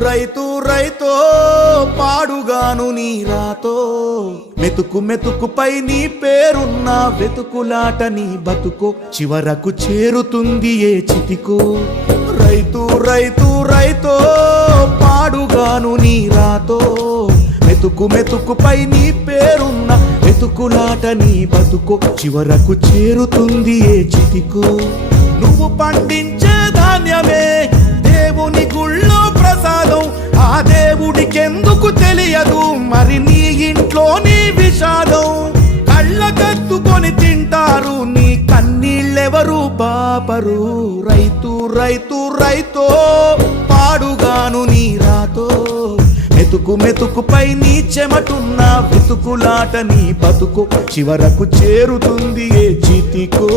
రైతు రైతో పాడుగాను నీ రాతో మెతుకు మెతుకుపై నీ పేరున్న వెతుకులాట నీ బతుకో చివరకు చేరుతుంది ఏ చితికో రైతు రైతు రైతో పాడుగాను నీ రాతో మెతుకు మెతుకుపై నీ పేరున్న వెతుకులాట నీ బతుకో చివరకు చేరుతుంది ఏ చితికో నువ్వు పండించే ధాన్యమే దేవుని గుళ్ళో ప్రసాదం ఆ దేవుడికెందుకు తెలియదు మరి నీ ఇంట్లో నీ విషాదం కళ్ళకత్తుకొని తింటారు నీ కన్నీళ్ళెవరు పాపరు రైతు రైతు రైతో పాడుగాను నీ రాతో మెతుకు మెతుకుపై నీ చెమటున్న వెతుకులాట నీ బతుకు చివరకు చేరుతుంది ఏ చితికో